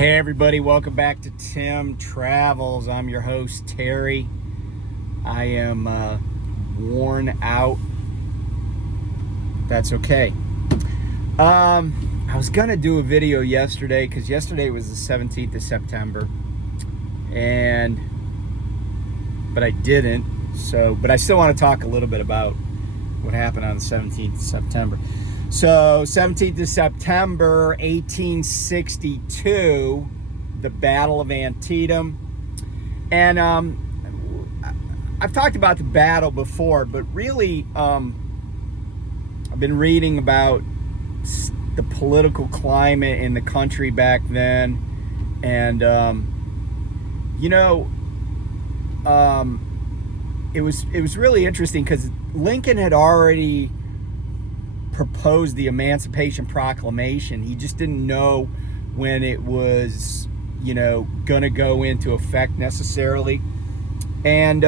Hey everybody, welcome back to Tim Travels. I'm your host, Terry. I am worn out. That's okay. I was gonna do a video yesterday because yesterday was the 17th of September, but I didn't. But I still want to talk a little bit about what happened on the 17th of September. So 17th of September, 1862, the Battle of Antietam. And I've talked about the battle before, but really I've been reading about the political climate in the country back then. And, it was really interesting because Lincoln had already proposed the Emancipation Proclamation. He just didn't know when it was, going to go into effect necessarily. And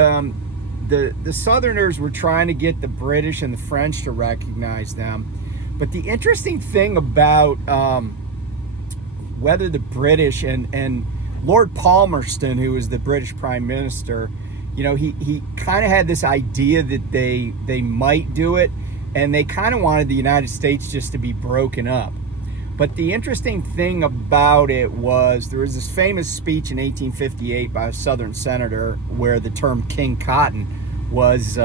the Southerners were trying to get the British and the French to recognize them. But the interesting thing about whether the British and Lord Palmerston, who was the British Prime Minister, he kind of had this idea that they might do it. And they kind of wanted the United States just to be broken up. But the interesting thing about it was there was this famous speech in 1858 by a Southern senator where the term King Cotton was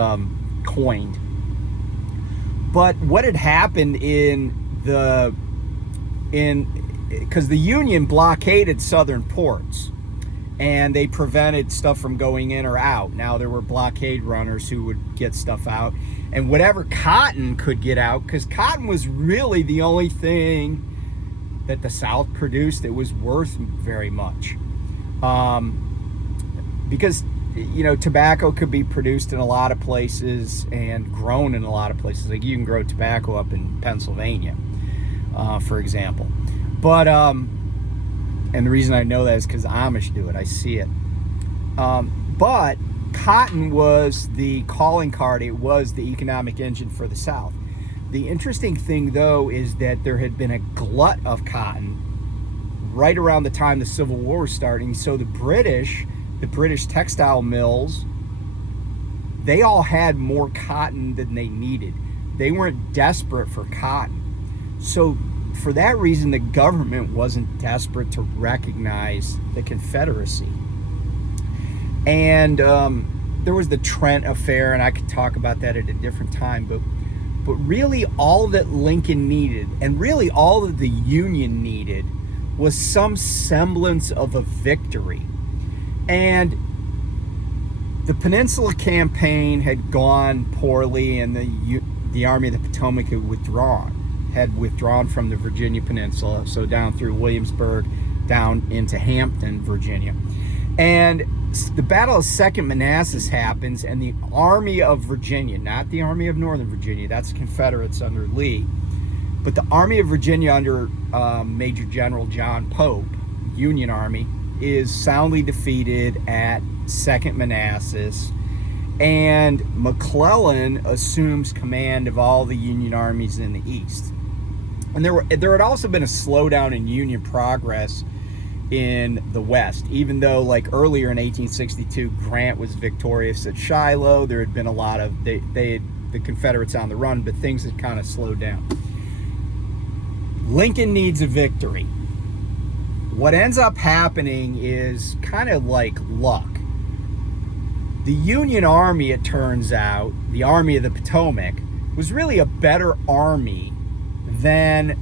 coined. But what had happened because the Union blockaded Southern ports and they prevented stuff from going in or out. Now there were blockade runners who would get stuff out. And whatever cotton could get out, because cotton was really the only thing that the South produced that was worth very much. Because, tobacco could be produced in a lot of places and grown in a lot of places. Like you can grow tobacco up in Pennsylvania, for example. But, and the reason I know that is because Amish do it. I see it. But cotton was the calling card. It was the economic engine for the South. The interesting thing, though, is that there had been a glut of cotton right around the time the Civil War was starting. So the British textile mills, they all had more cotton than they needed. They weren't desperate for cotton. So for that reason, the government wasn't desperate to recognize the Confederacy. And there was the Trent Affair, and I could talk about that at a different time. But really all that Lincoln needed, and really all that the Union needed, was some semblance of a victory. And the Peninsula Campaign had gone poorly, and the Army of the Potomac had withdrawn from the Virginia Peninsula, so down through Williamsburg, down into Hampton, Virginia. And the Battle of Second Manassas happens, and the Army of Virginia, not the Army of Northern Virginia, that's the Confederates under Lee, but the Army of Virginia under Major General John Pope, Union Army, is soundly defeated at Second Manassas, and McClellan assumes command of all the Union armies in the East. And there had also been a slowdown in Union progress in the West, even though like earlier in 1862 Grant was victorious at Shiloh. There had been a lot of the Confederates on the run, but things had kind of slowed down. Lincoln needs a victory. What ends up happening is kind of like luck. The Union Army, it turns out, the Army of the Potomac, was really a better army than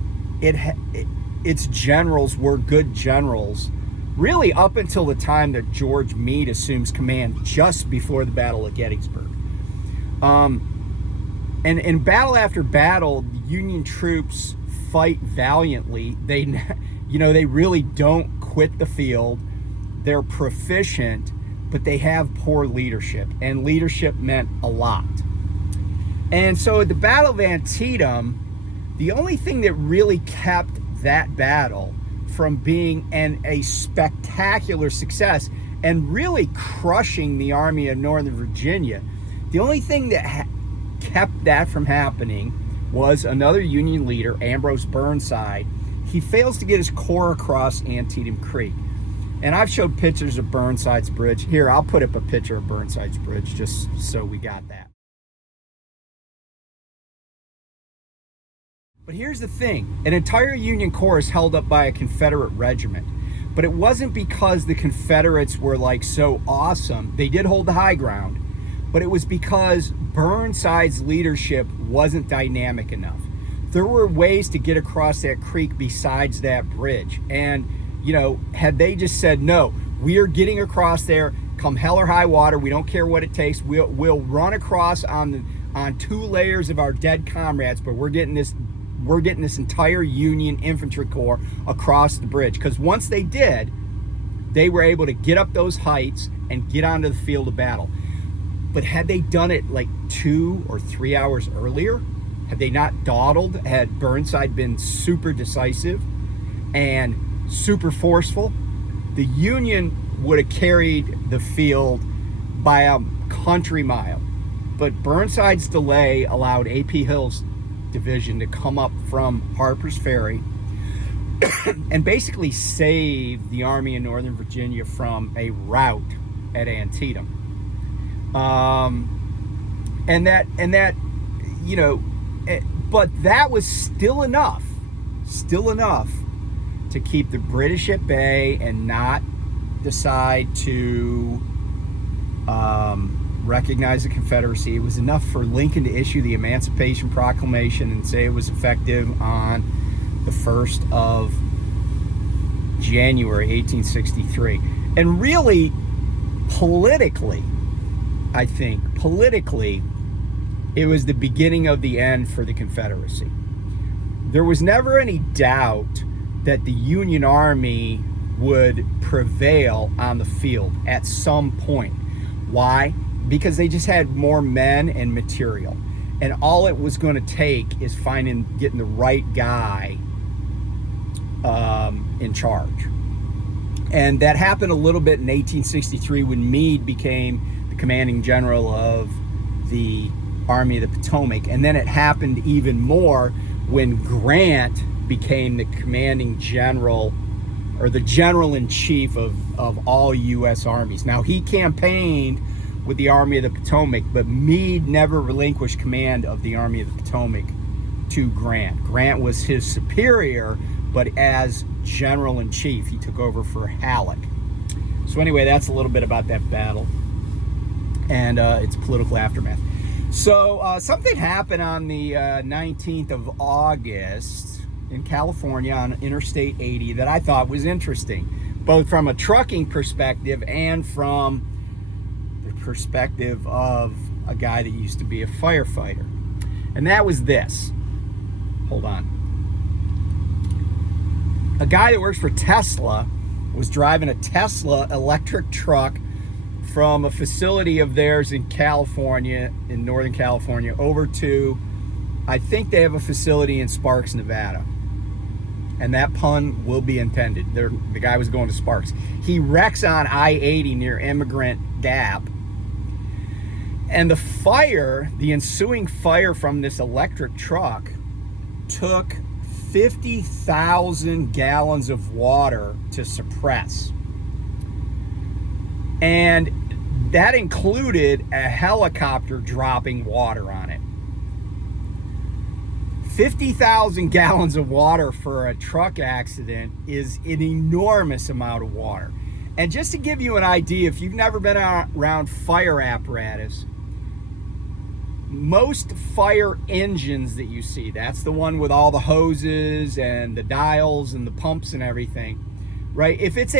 its generals were good generals, really up until the time that George Meade assumes command just before the Battle of Gettysburg. And in battle after battle, the Union troops fight valiantly. They really don't quit the field. They're proficient, but they have poor leadership, and leadership meant a lot. And so at the Battle of Antietam, the only thing that really kept that battle from being a spectacular success and really crushing the Army of Northern Virginia, the only thing that kept that from happening was another Union leader, Ambrose Burnside. he fails to get his corps across Antietam Creek. And I've showed pictures of Burnside's bridge. Here, I'll put up a picture of Burnside's bridge just so we got that. But here's the thing. An entire Union corps is held up by a Confederate regiment. But it wasn't because the Confederates were like so awesome. They did hold the high ground. But it was because Burnside's leadership wasn't dynamic enough. There were ways to get across that creek besides that bridge. And, you know, had they just said, no, we are getting across there, come hell or high water, we don't care what it takes, we'll run across on 2 layers of our dead comrades, but we're getting this entire Union infantry corps across the bridge. Because once they did, they were able to get up those heights and get onto the field of battle. But had they done it like 2 or 3 hours earlier, had they not dawdled, had Burnside been super decisive and super forceful, the Union would have carried the field by a country mile. But Burnside's delay allowed A.P. Hill's division to come up from Harper's Ferry and basically save the Army in Northern Virginia from a rout at Antietam. And that, you know, but that was still enough to keep the British at bay and not decide to recognize the Confederacy. It was enough for Lincoln to issue the Emancipation Proclamation and say it was effective on the 1st of January 1863. And really, politically, I think, it was the beginning of the end for the Confederacy. There was never any doubt that the Union Army would prevail on the field at some point. Why? Because they just had more men and material. And all it was going to take is getting the right guy in charge. And that happened a little bit in 1863 when Meade became the commanding general of the Army of the Potomac. And then it happened even more when Grant became the commanding general, or the general-in-chief of all U.S. armies. Now, he campaigned with the Army of the Potomac, but Meade never relinquished command of the Army of the Potomac to Grant. Grant was his superior, but as general-in-chief, he took over for Halleck. So anyway, that's a little bit about that battle and its political aftermath. So something happened on the 19th of August in California on Interstate 80 that I thought was interesting, both from a trucking perspective and from the perspective of a guy that used to be a firefighter. And that was this. Hold on. A guy that works for Tesla was driving a Tesla electric truck from a facility of theirs in California, in Northern California, over to, I think they have a facility in Sparks, Nevada. And that pun will be intended. The guy was going to Sparks. He wrecks on I-80 near Immigrant Gap. And the ensuing fire from this electric truck took 50,000 gallons of water to suppress. And that included a helicopter dropping water on it. 50,000 gallons of water for a truck accident is an enormous amount of water. And just to give you an idea, if you've never been around fire apparatus, most fire engines that you see, that's the one with all the hoses and the dials and the pumps and everything, right? If it's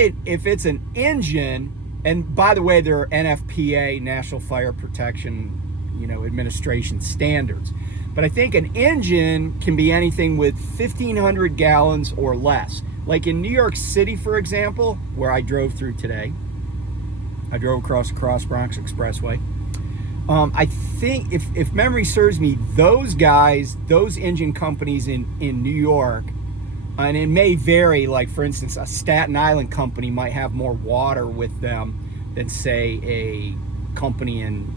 an engine, and by the way, there are NFPA, National Fire Protection, Administration standards. But I think an engine can be anything with 1,500 gallons or less. Like in New York City, for example, where I drove through today. I drove across the Cross Bronx Expressway. I think, if memory serves me, those engine companies in New York, and it may vary, like for instance, a Staten Island company might have more water with them than say a company in,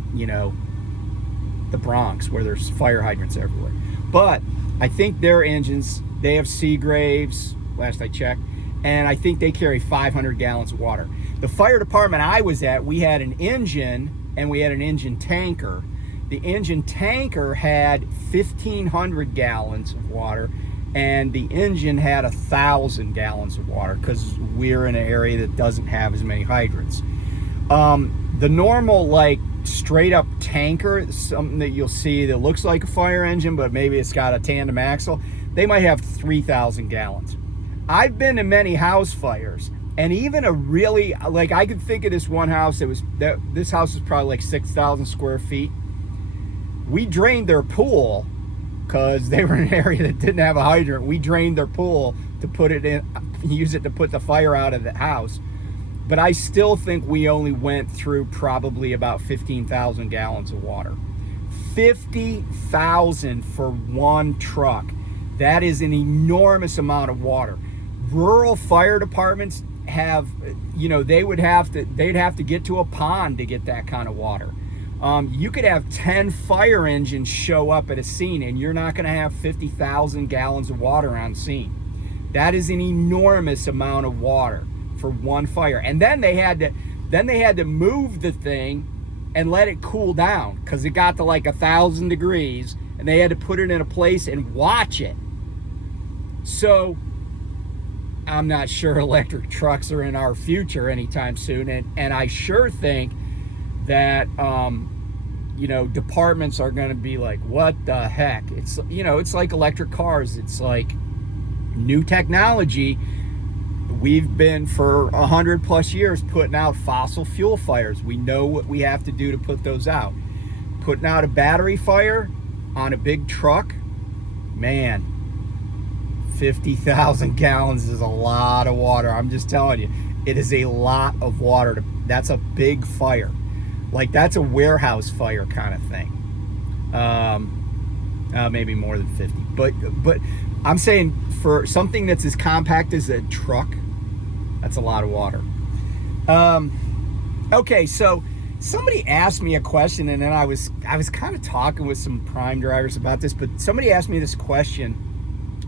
the Bronx where there's fire hydrants everywhere. But I think their engines, they have Seagraves, last I checked. And I think they carry 500 gallons of water. The fire department I was at, we had an engine and we had an engine tanker. The engine tanker had 1,500 gallons of water, and the engine had 1,000 gallons of water because we're in an area that doesn't have as many hydrants. The normal, like, straight up tanker, something that you'll see that looks like a fire engine, but maybe it's got a tandem axle, they might have 3,000 gallons. I've been to many house fires, and even a really, like, I could think of this one house this house was probably like 6,000 square feet. We drained their pool because they were in an area that didn't have a hydrant. We drained their pool to put it in, use it to put the fire out of the house. But I still think we only went through probably about 15,000 gallons of water. 50,000 for one truck. That is an enormous amount of water. Rural fire departments have, they'd have to get to a pond to get that kind of water. You could have 10 fire engines show up at a scene and you're not going to have 50,000 gallons of water on scene. That is an enormous amount of water for one fire. And then they had to move the thing and let it cool down because it got to like 1,000 degrees, and they had to put it in a place and watch it. So I'm not sure electric trucks are in our future anytime soon, and I sure think that departments are going to be like, what the heck? It's it's like electric cars. It's like new technology. We've been for 100+ years putting out fossil fuel fires. We know what we have to do to put those out. Putting out a battery fire on a big truck, man, 50,000 gallons is a lot of water. I'm just telling you, it is a lot of water. That's a big fire. Like, that's a warehouse fire kind of thing. Maybe more than 50. But I'm saying for something that's as compact as a truck, that's a lot of water. Okay, so somebody asked me a question, and then I was kind of talking with some prime drivers about this, but somebody asked me this question,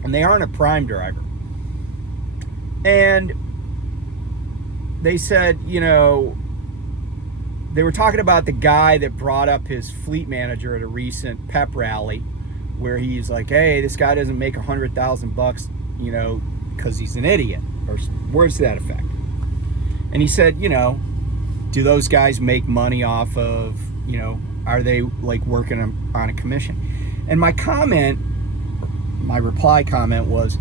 and they aren't a prime driver. And they said, they were talking about the guy that brought up his fleet manager at a recent pep rally, where he's like, hey, this guy doesn't make $100,000, because he's an idiot, or words to that effect. And he said, do those guys make money off of, are they like working on a commission? And my reply comment was,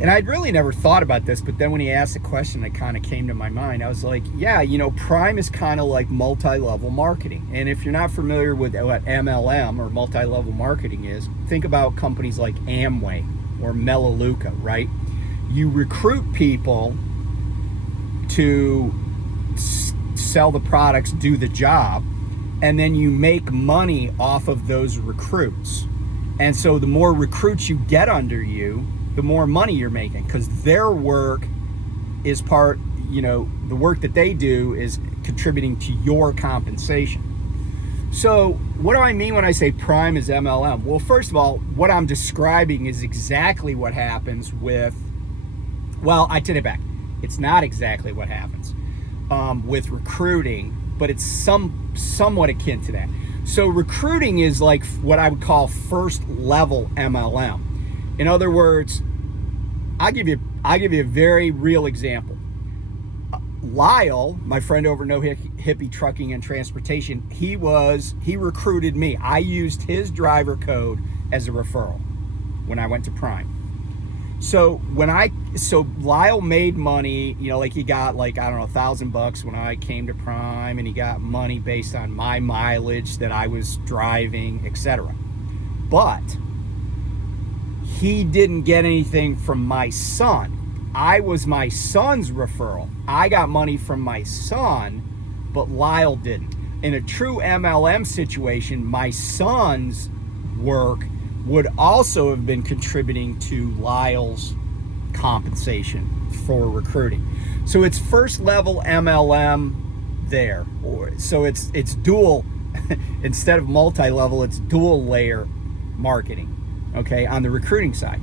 and I'd really never thought about this, but then when he asked the question, it kind of came to my mind. I was like, yeah, Prime is kind of like multi-level marketing. And if you're not familiar with what MLM or multi-level marketing is, think about companies like Amway or Melaleuca, right? You recruit people to sell the products, do the job, and then you make money off of those recruits. And so the more recruits you get under you, the more money you're making, because their work is the work that they do is contributing to your compensation. So what do I mean when I say Prime is MLM? Well, first of all, what I'm describing is exactly what happens with, I take it back. It's not exactly what happens with recruiting, but it's somewhat akin to that. So recruiting is like what I would call first level MLM. In other words, I'll give you a very real example. Lyle, my friend over No Hippie Trucking and Transportation, he recruited me. I used his driver code as a referral when I went to Prime. So Lyle made money, like he got $1,000 when I came to Prime, and he got money based on my mileage that I was driving, etc. But he didn't get anything from my son. I was my son's referral. I got money from my son, but Lyle didn't. In a true MLM situation, my son's work would also have been contributing to Lyle's compensation for recruiting. So it's first level MLM there. So it's dual, instead of multi-level, it's dual layer marketing, okay, on the recruiting side.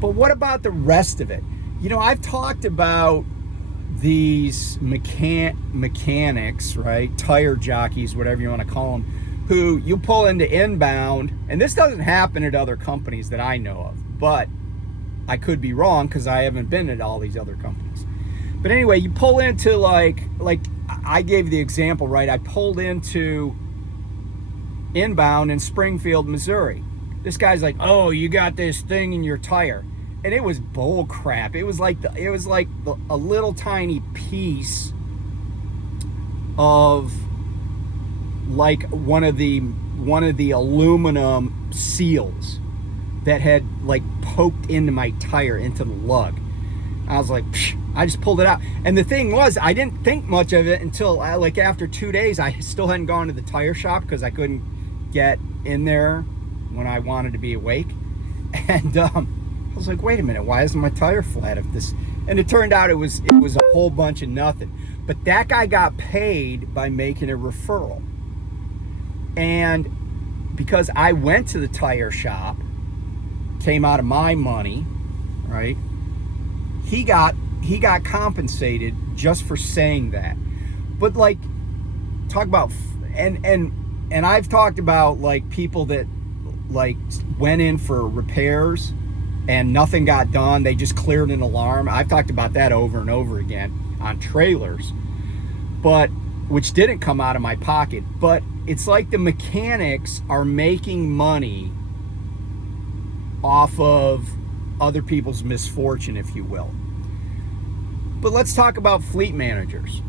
But what about the rest of it? I've talked about these mechanics, right? Tire jockeys, whatever you want to call them, who you pull into inbound, and this doesn't happen at other companies that I know of, but I could be wrong because I haven't been at all these other companies. But anyway, you pull into like I gave the example, right? I pulled into inbound in Springfield, Missouri. This guy's like, "Oh, you got this thing in your tire," and it was bull crap. It was like a little tiny piece of like one of the aluminum seals that had like poked into my tire, into the lug. I was like, psh, I just pulled it out. And the thing was, I didn't think much of it until like after 2 days. I still hadn't gone to the tire shop because I couldn't get in there when I wanted to be awake. And I was like, wait a minute, why isn't my tire flat? And it turned out it was a whole bunch of nothing. But that guy got paid by making a referral. And because I went to the tire shop, came out of my money, right? He got compensated just for saying that. But like, talk about and I've talked about like people that like went in for repairs and nothing got done. They just cleared an alarm. I've talked about that over and over again on trailers, but which didn't come out of my pocket. But it's like the mechanics are making money off of other people's misfortune, if you will. But let's talk about fleet managers.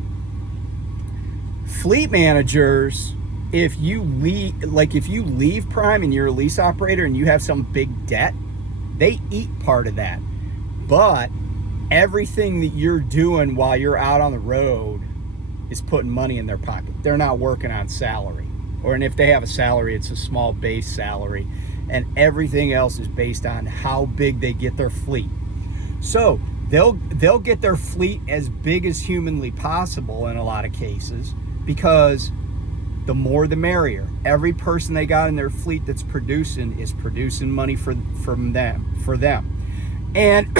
Fleet managers, if you leave Prime and you're a lease operator and you have some big debt, they eat part of that. But everything that you're doing while you're out on the road is putting money in their pocket. They're not working on salary. And if they have a salary, it's a small base salary. And everything else is based on how big they get their fleet. So they'll get their fleet as big as humanly possible in a lot of cases, because the more the merrier. Every person they got in their fleet that's producing is producing money for them. And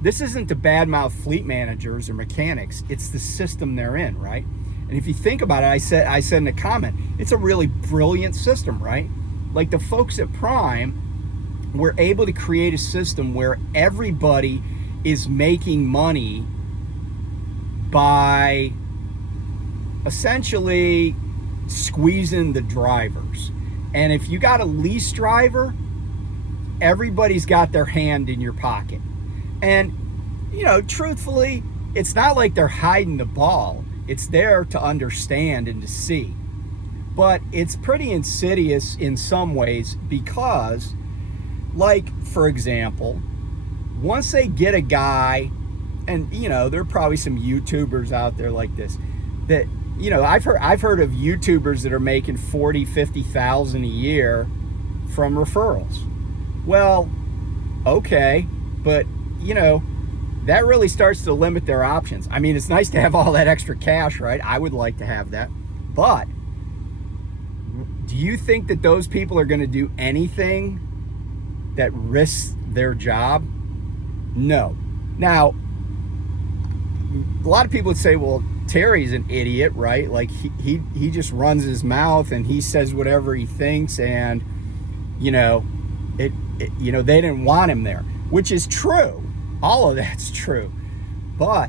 this isn't to badmouth fleet managers or mechanics. It's the system they're in, right? And if you think about it, I said in a comment, it's a really brilliant system, right? Like the folks at Prime were able to create a system where everybody is making money by essentially squeezing the drivers. And if you got a lease driver, everybody's got their hand in your pocket. And, truthfully, it's not like they're hiding the ball. It's there to understand and to see. But it's pretty insidious in some ways because, like, for example, once they get a guy, and, there are probably some YouTubers out there like this, that, I've heard of YouTubers that are making 40, 50,000 a year from referrals. Well, okay, but, that really starts to limit their options. I mean, it's nice to have all that extra cash, right? I would like to have that. But do you think that those people are going to do anything that risks their job? No. Now, a lot of people would say, well, Terry's an idiot, right? Like he just runs his mouth and he says whatever he thinks, and they didn't want him there, which is true. All of that's true. But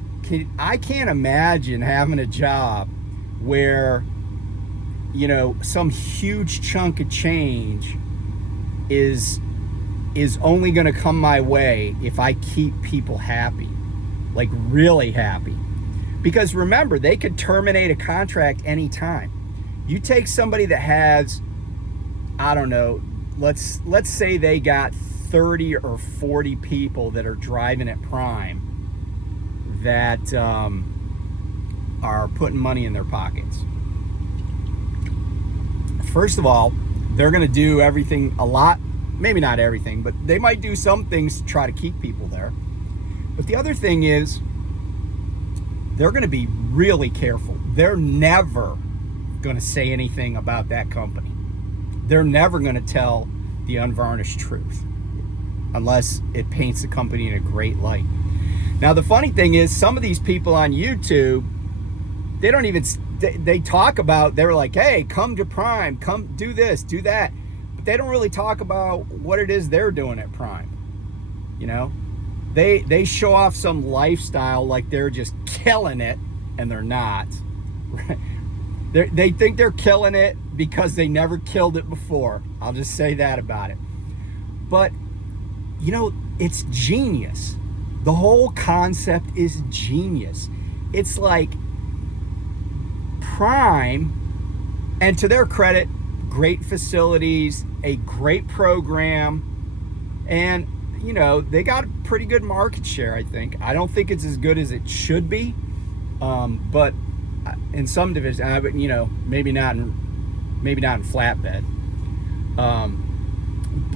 I can't imagine having a job where some huge chunk of change is only going to come my way if I keep people happy, like really happy. Because remember, they could terminate a contract anytime. You take somebody that has, I don't know, let's say they got 30 or 40 people that are driving at Prime that are putting money in their pockets. First of all, they're going to do everything a lot, maybe not everything, but they might do some things to try to keep people there. But the other thing is, they're going to be really careful. They're never going to say anything about that company. They're never going to tell the unvarnished truth. unless it paints the company in a great light. Now, the funny thing is, some of these people on YouTube, they don't even, they talk about, they're like, hey, come to Prime, come do this, do that. But they don't really talk about what it is they're doing at Prime. You know, they show off some lifestyle like they're just killing it, and they're not. They think they're killing it because they never killed it before. I'll just say that about it. But, you know, it's genius. The whole concept is genius. It's like Prime, and to their credit, great facilities, a great program, and, you know, they got a pretty good market share, I think. I don't think it's as good as it should be, but in some divisions, you know, maybe not in flatbed,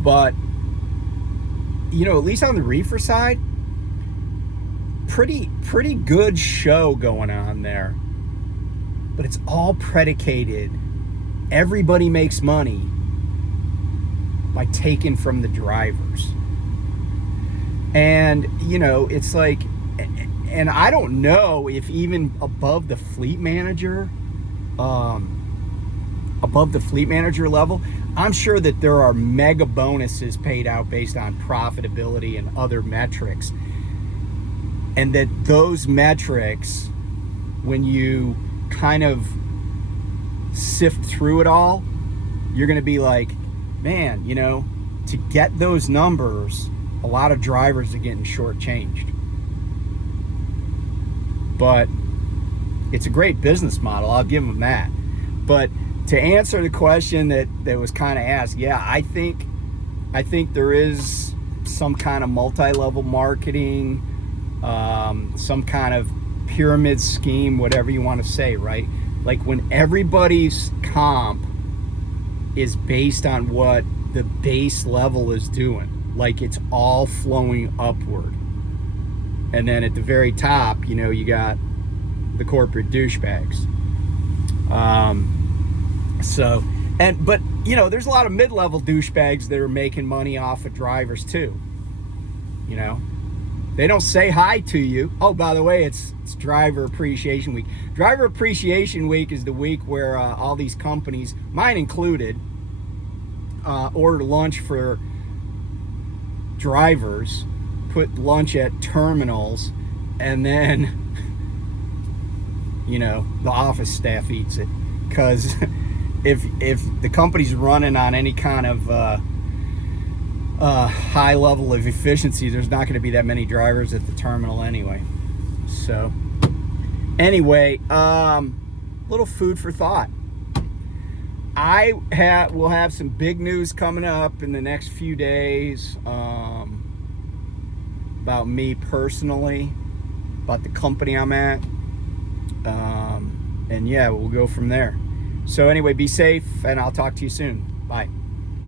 but, you know, at least on the reefer side, pretty good show going on there. But it's all predicated, everybody makes money by taking from the drivers. And, you know, it's like, and I don't know if even above the fleet manager level, I'm sure that there are mega bonuses paid out based on profitability and other metrics. And that those metrics, when you kind of sift through it all, you're going to be like, man, you know, to get those numbers, a lot of drivers are getting shortchanged. But it's a great business model, I'll give them that. But to answer the question that was kind of asked, yeah, I think there is some kind of multi-level marketing, some kind of pyramid scheme, whatever you want to say, right? Like when everybody's comp is based on what the base level is doing, like it's all flowing upward. And then at the very top, you know, you got the corporate douchebags. But you know, there's a lot of mid-level douchebags that are making money off of drivers too. You know, they don't say hi to you. Oh, by the way, it's Driver Appreciation Week. Driver Appreciation Week is the week where all these companies, mine included, order lunch for drivers, put lunch at terminals, and then, you know, the office staff eats it. Because if the company's running on any kind of high level of efficiency, there's not going to be that many drivers at the terminal anyway. So anyway, little food for thought. I will have some big news coming up in the next few days about me personally, about the company I'm at, and yeah, we'll go from there. So anyway, be safe, and I'll talk to you soon. Bye.